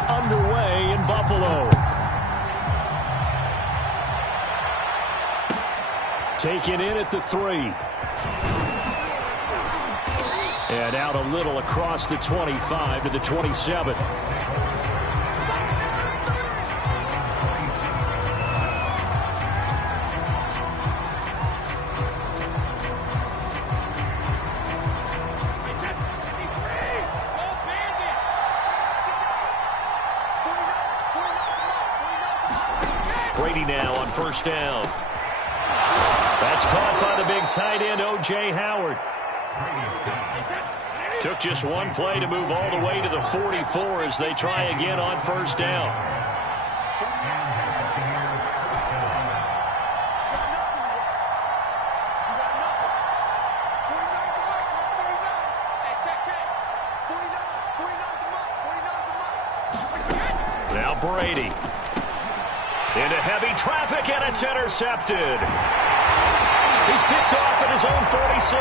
are underway in Buffalo. Taken in at the 3. And out a little across the 25 to the 27. Brady now on first down. That's caught by the big tight end, O.J. Howard. Took just one play to move all the way to the 44 as they try again on first down. Now Brady. Into heavy traffic, and it's intercepted. He's picked off at his own 46.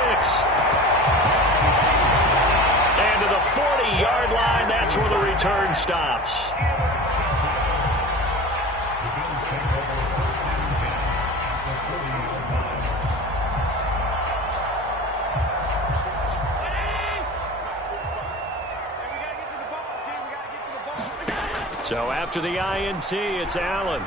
And to the 40-yard line, that's where the return stops. So after the INT, it's Allen.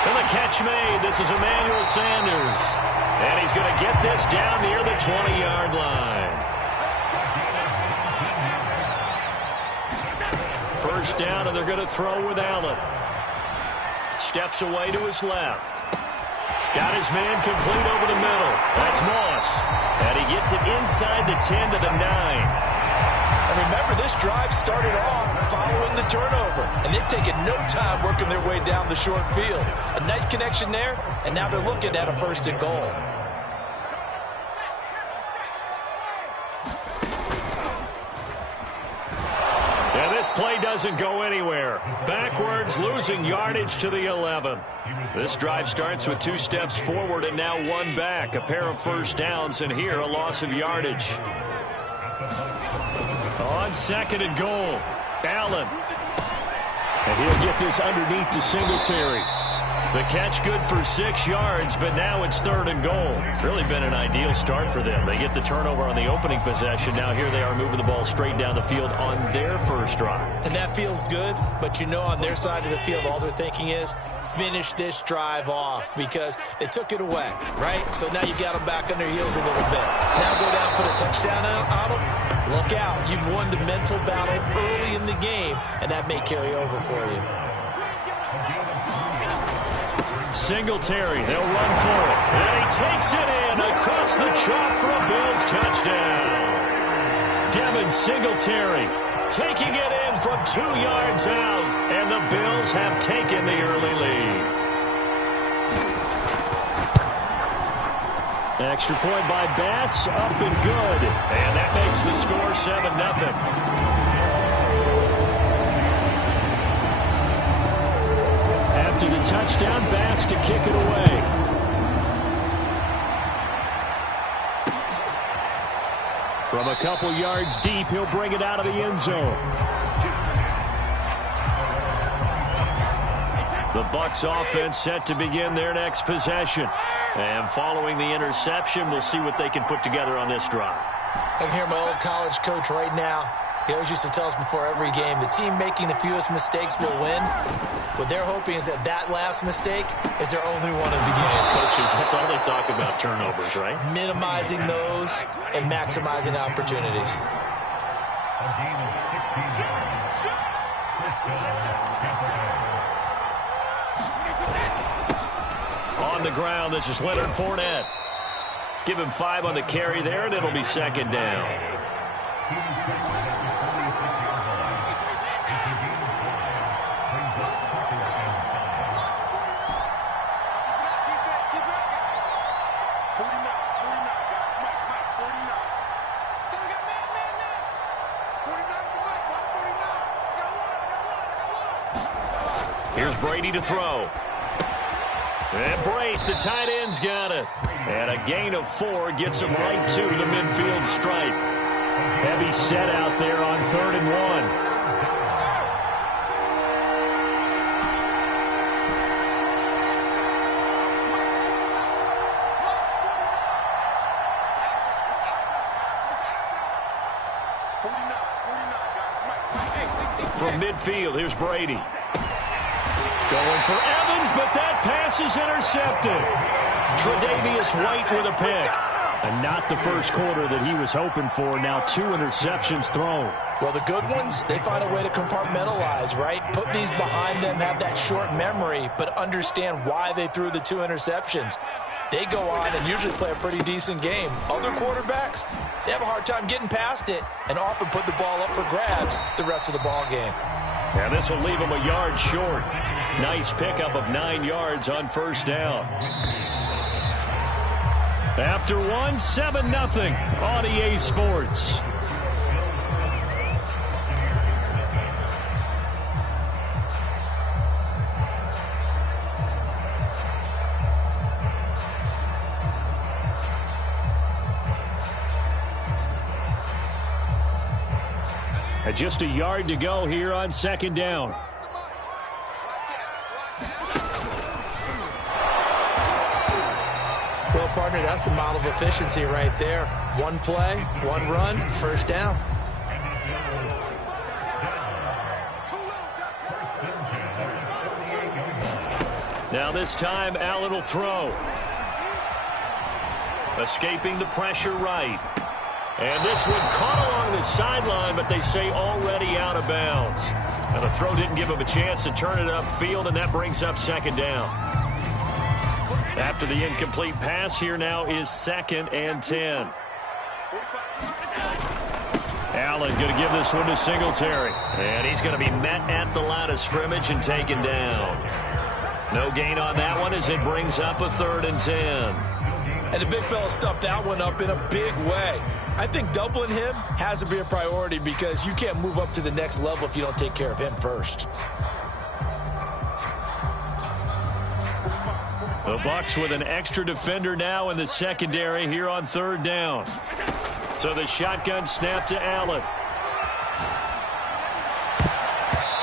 And the catch made. This is Emmanuel Sanders. And he's going to get this down near the 20-yard line. First down, and they're going to throw with Allen. Steps away to his left. Got his man complete over the middle. That's Moss. And he gets it inside the 10 to the 9. And remember, this drive started off following the turnover, and they've taken no time working their way down the short field. A nice connection there, and now they're looking at a 1st and goal. And this play doesn't go anywhere. Backwards, losing yardage to the 11. This drive starts with 2 steps forward and now 1 back. A pair of first downs, and here a loss of yardage. On 2nd and goal, Allen. And he'll get this underneath to Singletary. The catch good for 6 yards, but now it's 3rd and goal. Really been an ideal start for them. They get the turnover on the opening possession. Now here they are moving the ball straight down the field on their first drive. And that feels good, but you know on their side of the field all they're thinking is finish this drive off because they took it away, right? So now you got them back on their heels a little bit. Now go down, put a touchdown on them. Look out. You've won the mental battle early in the game, and that may carry over for you. Singletary, they'll run for it. And he takes it in across the chalk for a Bills touchdown. Devin Singletary taking it in from 2 yards out, and the Bills have taken the early lead. Extra point by Bass, up and good. And that makes the score 7-0. After the touchdown, Bass to kick it away. From a couple yards deep, he'll bring it out of the end zone. The Bucs offense set to begin their next possession. And following the interception, we'll see what they can put together on this drive. I can hear my old college coach right now. He always used to tell us before every game, the team making the fewest mistakes will win. What they're hoping is that that last mistake is their only one of the game. Coaches, that's all they talk about, turnovers, right? Minimizing those and maximizing opportunities. On the ground, this is Leonard Fournette. Give him 5 on the carry there, and it'll be 2nd down. Here's Brady to throw. And Brady, the tight end's got it. And a gain of 4 gets him right to the midfield stripe. Heavy set out there on 3rd and 1. From midfield, here's Brady. Going for Evans, but that pass is intercepted. Tre'Davious White with a pick. And not the first quarter that he was hoping for. Now 2 interceptions thrown. Well, the good ones, they find a way to compartmentalize, right? Put these behind them, have that short memory, but understand why they threw the 2 interceptions. They go on and usually play a pretty decent game. Other quarterbacks, they have a hard time getting past it and often put the ball up for grabs the rest of the ball game. Yeah, this will leave them a yard short. Nice pickup of 9 yards on first down. After 1, 7-0 on EA Sports. Just a yard to go here on 2nd down. Well, partner, that's the model of efficiency right there. 1 play, 1 run, first down. Now this time, Allen will throw. Escaping the pressure right. And this one caught along the sideline, but they say already out of bounds. Now the throw didn't give him a chance to turn it upfield, and that brings up 2nd down. After the incomplete pass, here now is 2nd and 10. Allen going to give this one to Singletary. And he's going to be met at the line of scrimmage and taken down. No gain on that one as it brings up a 3rd and 10. And the big fella stuffed that one up in a big way. I think doubling him has to be a priority because you can't move up to the next level if you don't take care of him first. The Bucs with an extra defender now in the secondary here on 3rd down. So the shotgun snap to Allen.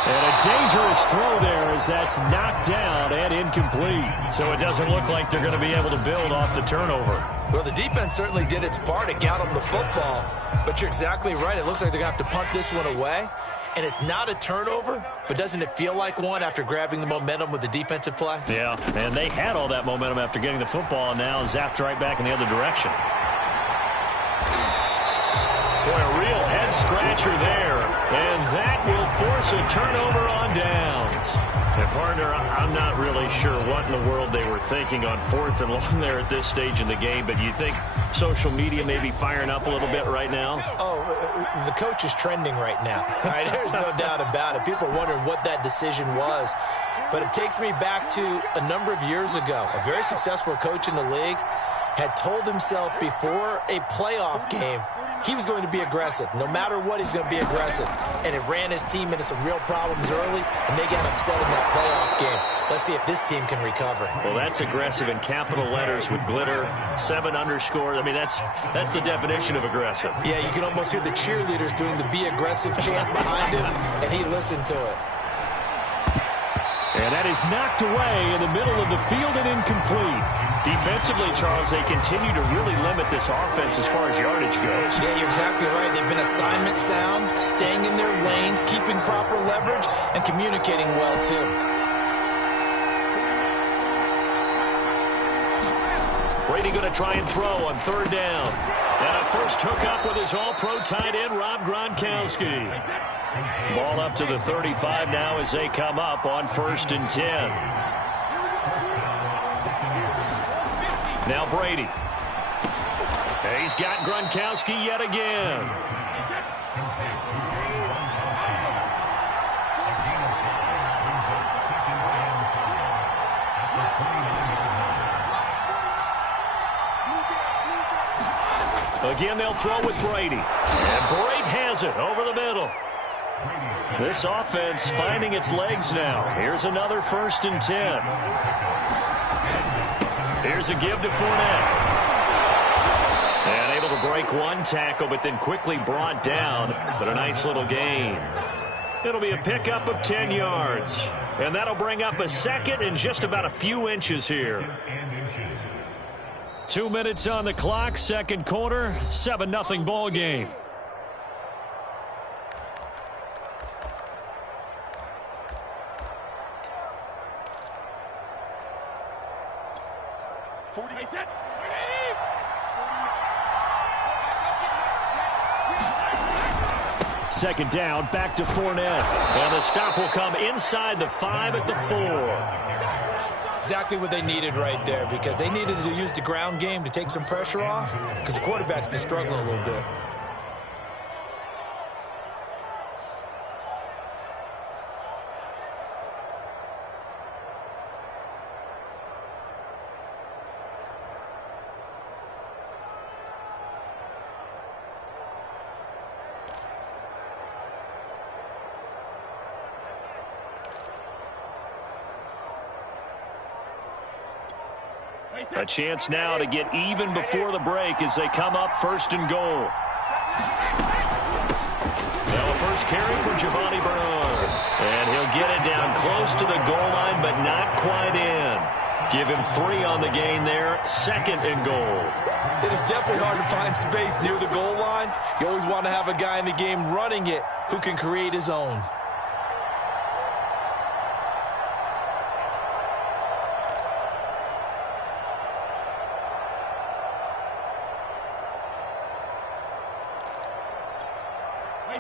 And a dangerous throw there as that's knocked down and incomplete. So it doesn't look like they're going to be able to build off the turnover. Well, the defense certainly did its part. It got them the football. But you're exactly right. It looks like they're going to have to punt this one away. And it's not a turnover, but doesn't it feel like one after grabbing the momentum with the defensive play? Yeah, and they had all that momentum after getting the football and now zapped right back in the other direction. Boy, a real head-scratcher there. And that will force a turnover on downs. And, partner, I'm not really sure what in the world they were thinking on 4th and long there at this stage in the game, but you think social media may be firing up a little bit right now? Oh, the coach is trending right now. All right, there's no doubt about it. People are wondering what that decision was. But it takes me back to a number of years ago. A very successful coach in the league had told himself before a playoff game he was going to be aggressive. No matter what, he's going to be aggressive. And it ran his team into some real problems early, and they got upset in that playoff game. Let's see if this team can recover. Well, that's aggressive in capital letters with glitter, 7 underscore. I mean, that's the definition of aggressive. Yeah, you can almost hear the cheerleaders doing the be aggressive chant behind him, and he listened to it. And that is knocked away in the middle of the field and incomplete. Defensively, Charles, they continue to really limit this offense as far as yardage goes. Yeah, you're exactly right. They've been assignment sound, staying in their lanes, keeping proper leverage, and communicating well, too. Brady going to try and throw on 3rd down. And a first hookup with his all-pro tight end, Rob Gronkowski. Ball up to the 35 now as they come up on 1st and 10. Now Brady. He's got Gronkowski yet again. Again, they'll throw with Brady. And Brady has it over the middle. This offense finding its legs now. Here's another 1st and 10. Here's a give to Fournette. And able able to break one tackle, but then quickly brought down. But a nice little gain. It'll be a pickup of 10 yards. And that'll bring up a second and just about a few inches here. 2 minutes on the clock, second quarter, 7-0 ball game. Second down, back to Fournette. And the stop will come inside the 5 at the 4. Exactly what they needed right there, because they needed to use the ground game to take some pressure off, because the quarterback's been struggling a little bit. A chance now to get even before the break as they come up first and goal. Now a first carry for Giovanni Bernard. And he'll get it down close to the goal line, but not quite in. Give him 3 on the gain there, second and goal. It is definitely hard to find space near the goal line. You always want to have a guy in the game running it who can create his own.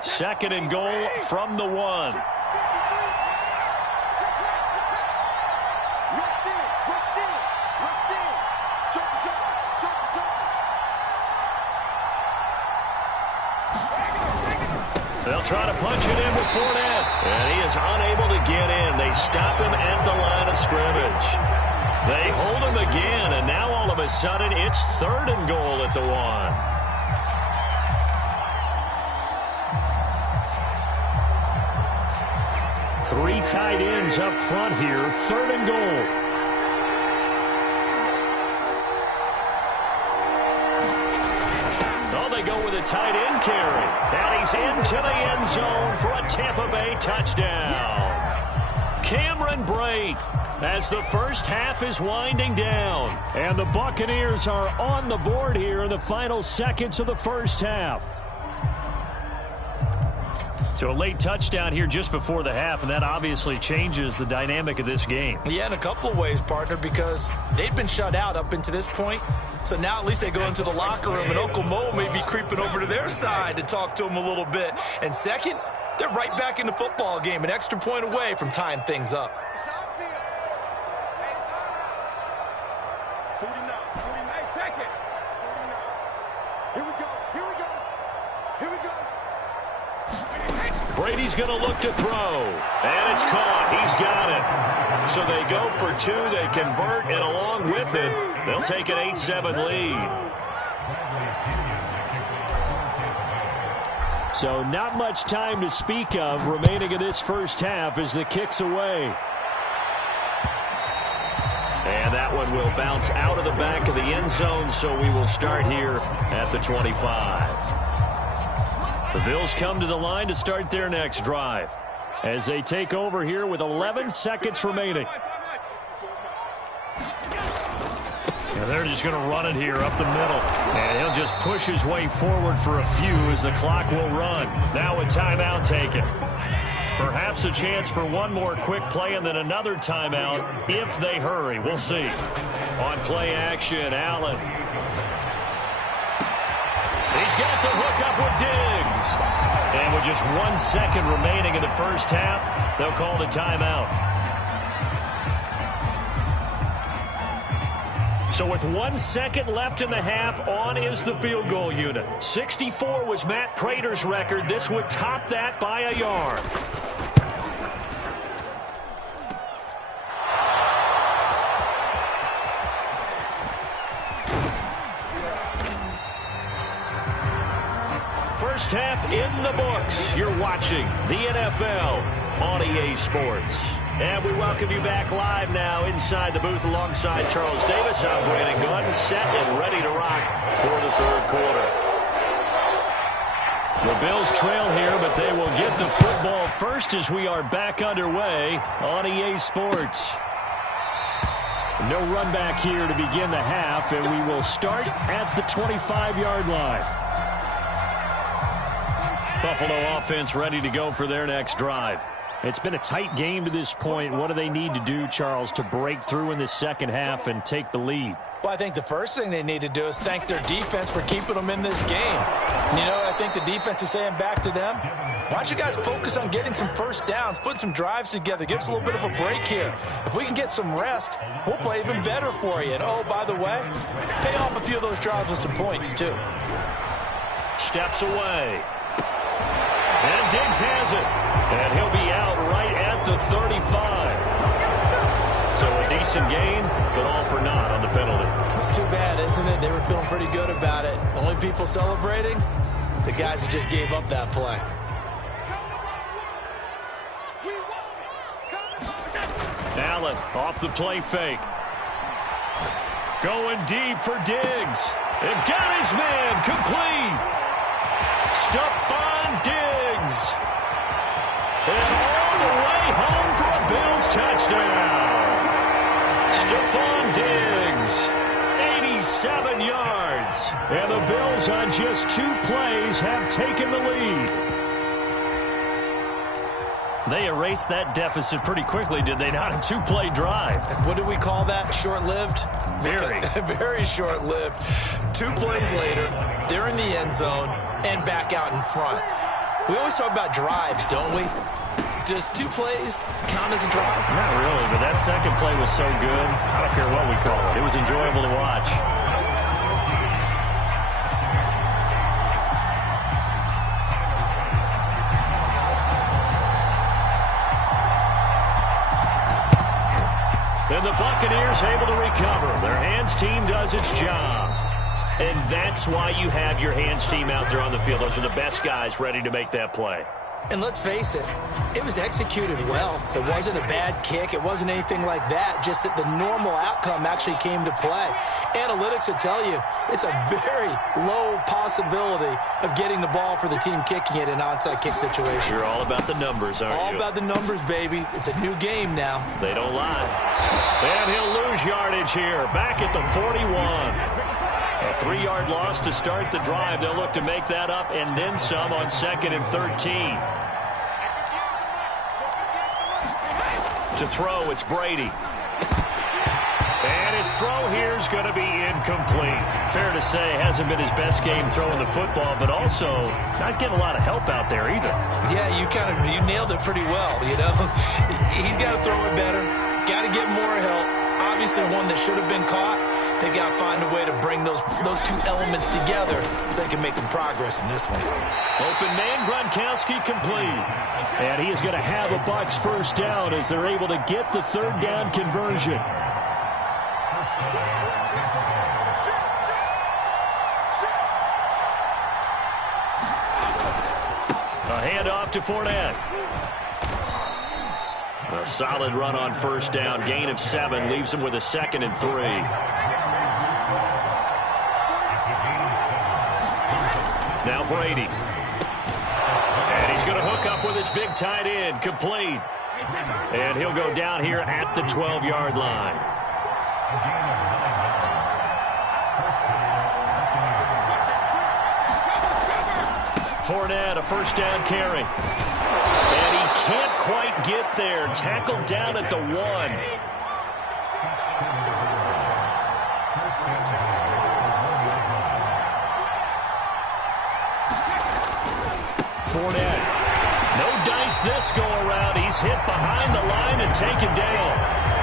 Second and goal from the 1. They'll try to punch it in with Fournette. And he is unable to get in. They stop him at the line of scrimmage. They hold him again, and now all of a sudden it's third and goal at the 1. 3 tight ends up front here, third and goal. Oh, they go with a tight end carry. And he's into the end zone for a Tampa Bay touchdown. Cameron Brate as the first half is winding down. And the Buccaneers are on the board here in the final seconds of the first half. So a late touchdown here just before the half, and that obviously changes the dynamic of this game. Yeah, in a couple of ways, partner, because they've been shut out up until this point. So now at least they go into the locker room, and Uncle Mo may be creeping over to their side to talk to them a little bit. And second, they're right back in the football game, an extra point away from tying things up. 49, hey, check it. 49. Here we go. Brady's going to look to throw. And it's caught. He's got it. So they go for 2. They convert, and along with it, they'll take an 8-7 lead. So not much time to speak of remaining in this first half as the kick's away. And that one will bounce out of the back of the end zone, so we will start here at the 25. The Bills come to the line to start their next drive as they take over here with 11 seconds remaining. And they're just going to run it here up the middle. And he'll just push his way forward for a few as the clock will run. Now a timeout taken. Perhaps a chance for one more quick play and then another timeout if they hurry. We'll see. On play action, Allen. He's got the hook up with Diggs. And with just 1 second remaining in the first half, they'll call the timeout. So with 1 second left in the half, on is the field goal unit. 64 was Matt Prater's record. This would top that by a yard. First half in the books. You're watching the NFL on EA Sports. And we welcome you back live now inside the booth alongside Charles Davis. I'm Brandon Gunn, set and ready to rock for the third quarter. The Bills trail here, but they will get the football first as we are back underway on EA Sports. No run back here to begin the half, and we will start at the 25-yard line. Buffalo offense ready to go for their next drive. It's been a tight game to this point. What do they need to do, Charles, to break through in the second half and take the lead? Well, I think the first thing they need to do is thank their defense for keeping them in this game. You know, I think the defense is saying back to them, why don't you guys focus on getting some first downs, putting some drives together, give us a little bit of a break here. If we can get some rest, we'll play even better for you. And, oh, by the way, pay off a few of those drives with some points, too. Steps away. And Diggs has it. And he'll be out right at the 35. So a decent gain, but all for naught on the penalty. It's too bad, isn't it? They were feeling pretty good about it. The only people celebrating, the guys who just gave up that play. Allen off the play fake. Going deep for Diggs. And got his man complete. Stephon Diggs. And all the way home for a Bills touchdown. Stephon Diggs, 87 yards. And the Bills on just 2 plays have taken the lead. They erased that deficit pretty quickly, did they not? A 2-play drive. What did we call that? Short-lived? Very. Very short-lived. 2 plays later, they're in the end zone and back out in front. We always talk about drives, don't we? Does 2 plays count as a drive? Not really, but that second play was so good. I don't care what we call it. It was enjoyable to watch. And the Buccaneers able to recover. Their hands team does its job. And that's why you have your hands team out there on the field. Those are the best guys ready to make that play. And let's face it, it was executed well. It wasn't a bad kick. It wasn't anything like that. Just that the normal outcome actually came to play. Analytics will tell you it's a very low possibility of getting the ball for the team kicking it in an onside kick situation. You're all about the numbers, aren't you? All about the numbers, baby. It's a new game now. They don't lie. And he'll lose yardage here. Back at the 41. A 3-yard loss to start the drive. They'll look to make that up and then some on 2nd and 13. To throw, it's Brady. And his throw here is going to be incomplete. Fair to say, hasn't been his best game throwing the football, but also not getting a lot of help out there either. Yeah, you nailed it pretty well, you know. He's got to throw it better. Got to get more help. Obviously one that should have been caught. They got to find a way to bring those 2 elements together so they can make some progress in this one. Open man, Gronkowski complete. And he is going to have a Bucs first down as they're able to get the 3rd down conversion. A handoff to Fournette. A solid run on first down. Gain of 7 leaves him with a 2nd and 3. Now Brady. And he's going to hook up with his big tight end. Complete. And he'll go down here at the 12-yard line. Fournette, a first down carry. And he can't quite get there. Tackled down at the 1. Fournette. No dice this go around. He's hit behind the line and taken down.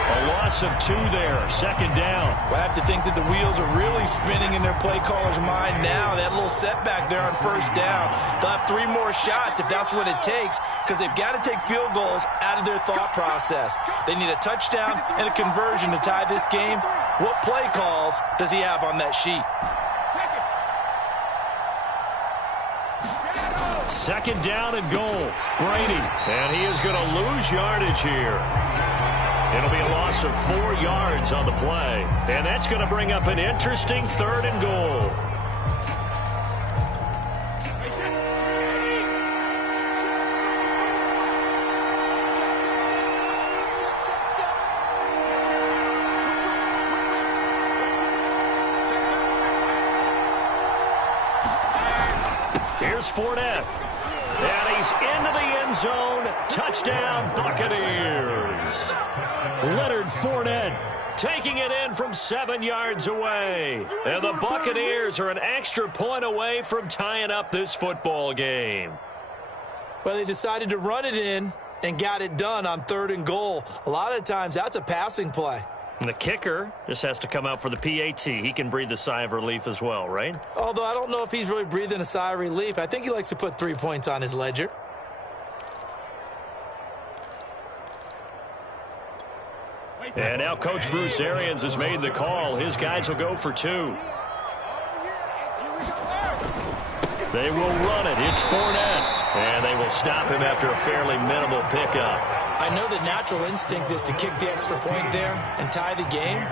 A loss of 2 there. 2nd down. Well, I have to think that the wheels are really spinning in their play caller's mind now. That little setback there on first down. They'll have 3 more shots if that's what it takes, because they've got to take field goals out of their thought process. They need a touchdown and a conversion to tie this game. What play calls does he have on that sheet? Second down and goal. Brady, and he is going to lose yardage here. It'll be a loss of 4 yards on the play, and that's going to bring up an interesting third and goal. Here's Fournette. And he's into the end zone. Touchdown, Buccaneers. Leonard Fournette taking it in from 7 yards away. And the Buccaneers are an extra point away from tying up this football game. Well, they decided to run it in and got it done on 3rd and goal. A lot of times, that's a passing play. And the kicker just has to come out for the PAT. He can breathe a sigh of relief as well, right? Although I don't know if he's really breathing a sigh of relief. I think he likes to put 3 points on his ledger. And now Coach Bruce Arians has made the call. His guys will go for 2. They will run it. It's Fournette. And they will stop him after a fairly minimal pickup. I know the natural instinct is to kick the extra point there and tie the game.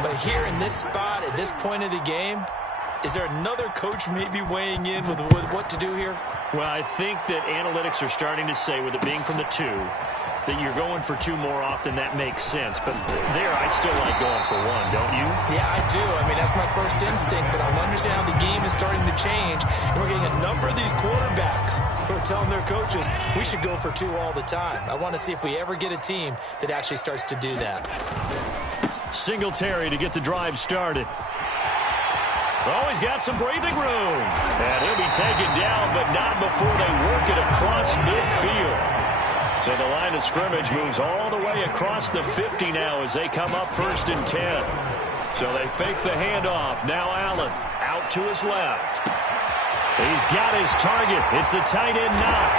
But here in this spot, at this point of the game, is there another coach maybe weighing in with what to do here? Well, I think that analytics are starting to say, with it being from the 2, that you're going for 2 more often. That makes sense. But there, I still like going for 1, don't you? Yeah, I do. I mean, that's my first instinct. But I'm understanding how the game is starting to change. And we're getting a number of these quarterbacks who are telling their coaches, we should go for 2 all the time. I want to see if we ever get a team that actually starts to do that. Singletary to get the drive started. Oh, he's got some breathing room. And he'll be taken down, but not before they work it across midfield. So the line of scrimmage moves all the way across the 50 now as they come up 1st and 10. So they fake the handoff. Now Allen out to his left. He's got his target. It's the tight end Knox.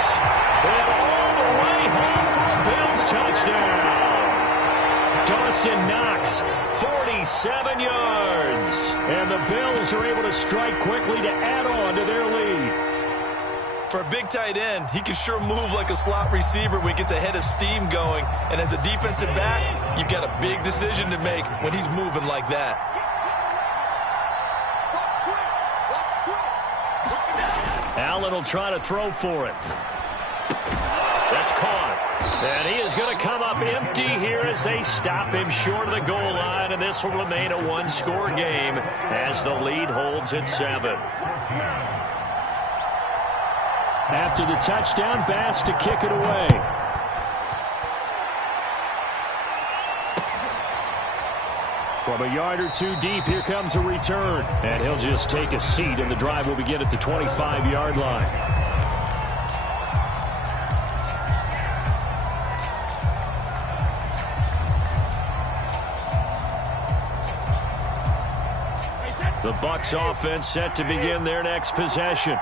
And all the way home for a Bills touchdown. Dawson Knox, 47 yards. And the Bills are able to strike quickly to add on to their lead. For a big tight end, he can sure move like a slot receiver when he gets a head of steam going. And as a defensive back, you've got a big decision to make when he's moving like that. Allen will try to throw for it. That's caught. And he is going to come up empty here as they stop him short of the goal line. And this will remain a 1-score game as the lead holds at 7. After the touchdown, Bass to kick it away. From a yard or 2 deep, here comes a return. And he'll just take a seat, and the drive will begin at the 25-yard line. The Bucs offense set to begin their next possession.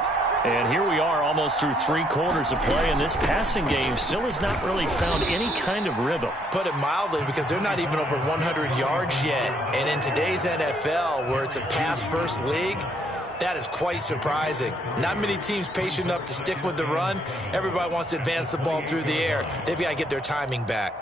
And here we are almost through 3 quarters of play, and this passing game still has not really found any kind of rhythm. Put it mildly, because they're not even over 100 yards yet. And in today's NFL, where it's a pass-first league, that is quite surprising. Not many teams patient enough to stick with the run. Everybody wants to advance the ball through the air. They've got to get their timing back.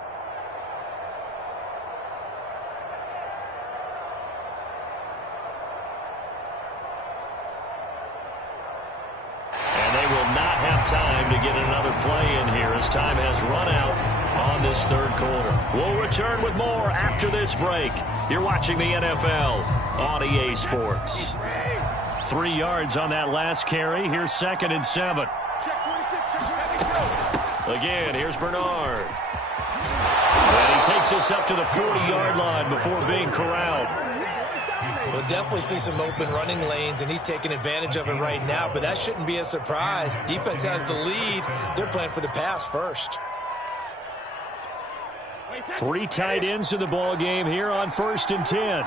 Time to get another play in here as time has run out on this 3rd quarter. We'll return with more after this break. You're watching the NFL on EA Sports. 3 yards on that last carry. Here's 2nd and 7. Again, here's Bernard. And he takes us up to the 40-yard line before being corralled. We'll definitely see some open running lanes, and he's taking advantage of it right now, but that shouldn't be a surprise. Defense has the lead. They're playing for the pass first. 3 tight ends in the ball game here on 1st and 10.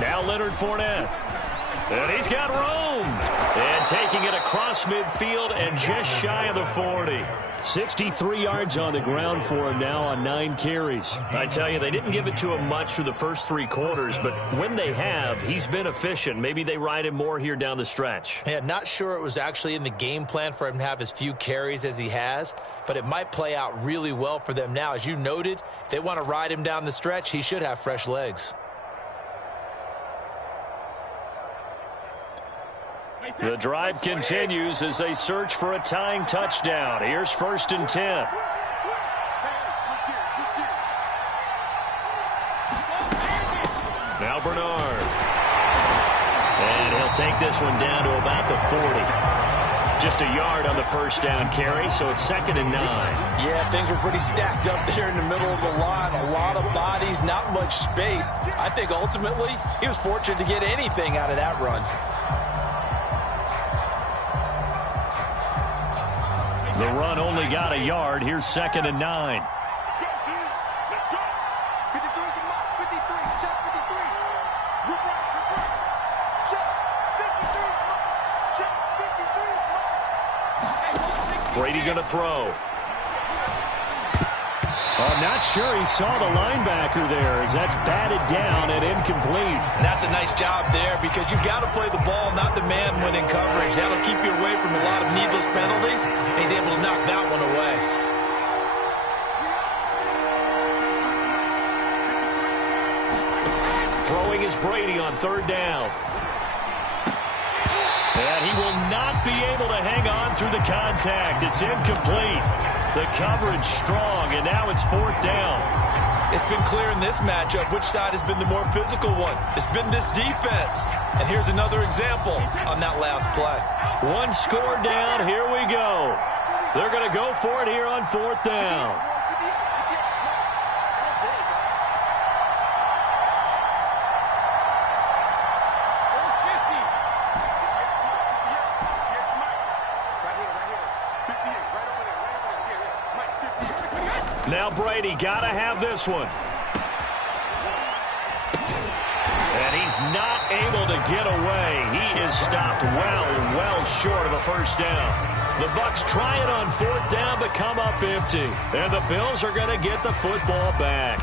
Now Leonard Fournette. And he's got room. And taking it across midfield and just shy of the 40. 63 yards on the ground for him now on 9 carries. I tell you, they didn't give it to him much through the first 3 quarters, but when they have, he's been efficient. Maybe they ride him more here down the stretch. Yeah, not sure it was actually in the game plan for him to have as few carries as he has, but it might play out really well for them now. As you noted, if they want to ride him down the stretch, he should have fresh legs. The drive continues as they search for a tying touchdown. Here's 1st and 10. Now Bernard. And he'll take this one down to about the 40. Just a yard on the first down carry, so it's 2nd and 9. Yeah, things were pretty stacked up there in the middle of the line. A lot of bodies, not much space. I think ultimately he was fortunate to get anything out of that run. The run only got a yard. Here's 2nd and 9. Brady going to throw. I'm not sure he saw the linebacker there as that's batted down and incomplete. And that's a nice job there because you've got to play the ball, not the man when in coverage. That'll keep you away from a lot of needless penalties. And he's able to knock that one away. Throwing is Brady on 3rd down. And he will not be able to hang on through the contact. It's incomplete. The coverage strong, and now it's 4th down. It's been clear in this matchup which side has been the more physical one. It's been this defense. And here's another example on that last play. 1 score down. Here we go. They're going to go for it here on 4th down. Now Brady got to have this one. And he's not able to get away. He is stopped well short of a first down. The Bucs try it on 4th down but come up empty. And the Bills are going to get the football back.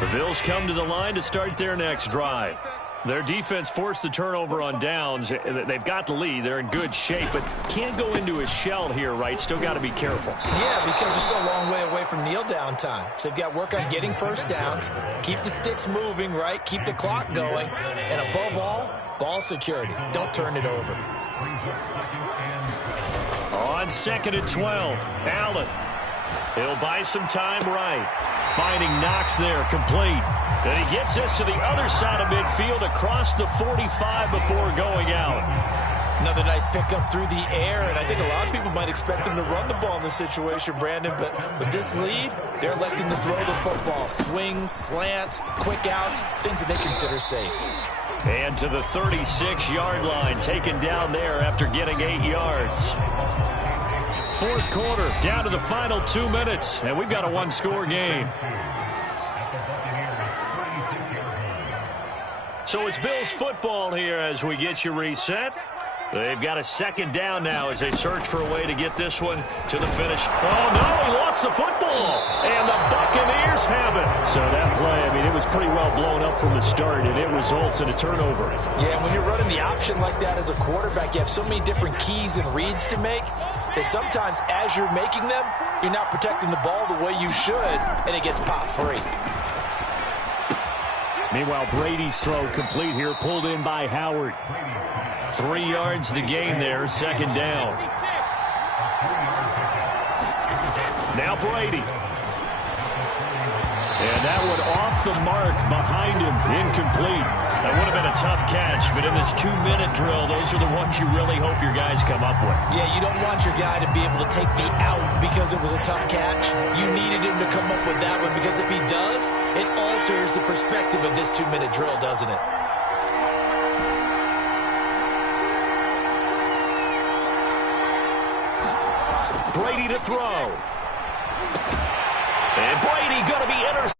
The Bills come to the line to start their next drive. Their defense forced the turnover on downs. They've got the lead. They're in good shape, but can't go into a shell here, right? Still got to be careful. Yeah, because they're still a long way away from kneel down time. So they've got to work on getting first downs, keep the sticks moving, right? Keep the clock going, and above all, ball security. Don't turn it over. On 2nd and 12, Allen. He'll buy some time right. Finding Knox there, complete. And he gets this to the other side of midfield across the 45 before going out. Another nice pickup through the air, and I think a lot of people might expect them to run the ball in this situation, Brandon, but with this lead, they're electing to throw the football. Swings, slants, quick outs, things that they consider safe. And to the 36-yard line, taken down there after getting 8 yards. 4th quarter, down to the final 2 minutes, and we've got a 1-score game. So it's Bills football here as we get you reset. They've got a 2nd down now as they search for a way to get this one to the finish. Oh, no, he lost the football, and the Buccaneers have it. So that play, I mean, it was pretty well blown up from the start, and it results in a turnover. Yeah, when you're running the option like that as a quarterback, you have so many different keys and reads to make that sometimes as you're making them, you're not protecting the ball the way you should, and it gets popped free. Meanwhile, Brady's throw complete here, pulled in by Howard. 3 yards the gain there, 2nd down. Now Brady. And that one off the mark behind him, incomplete. That would have been a tough catch, but in this 2-minute drill, those are the ones you really hope your guys come up with. Yeah, you don't want your guy to be able to take the out because it was a tough catch. You needed him to come up with that one because if he does, it alters the perspective of this 2-minute drill, doesn't it? Brady to throw. And Brady going to be intercepted.